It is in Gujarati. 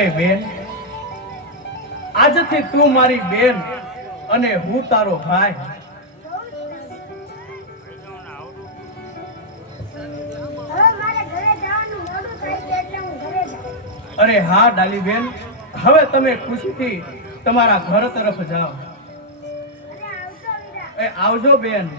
અરે બેન, આજથી તું મારી બેન અને હું તારો ભાઈ. અરે હા ડાલી બેન, હવે તમે ખુશીથી તમારા ઘર તરફ જાઓ. આવજો બેન.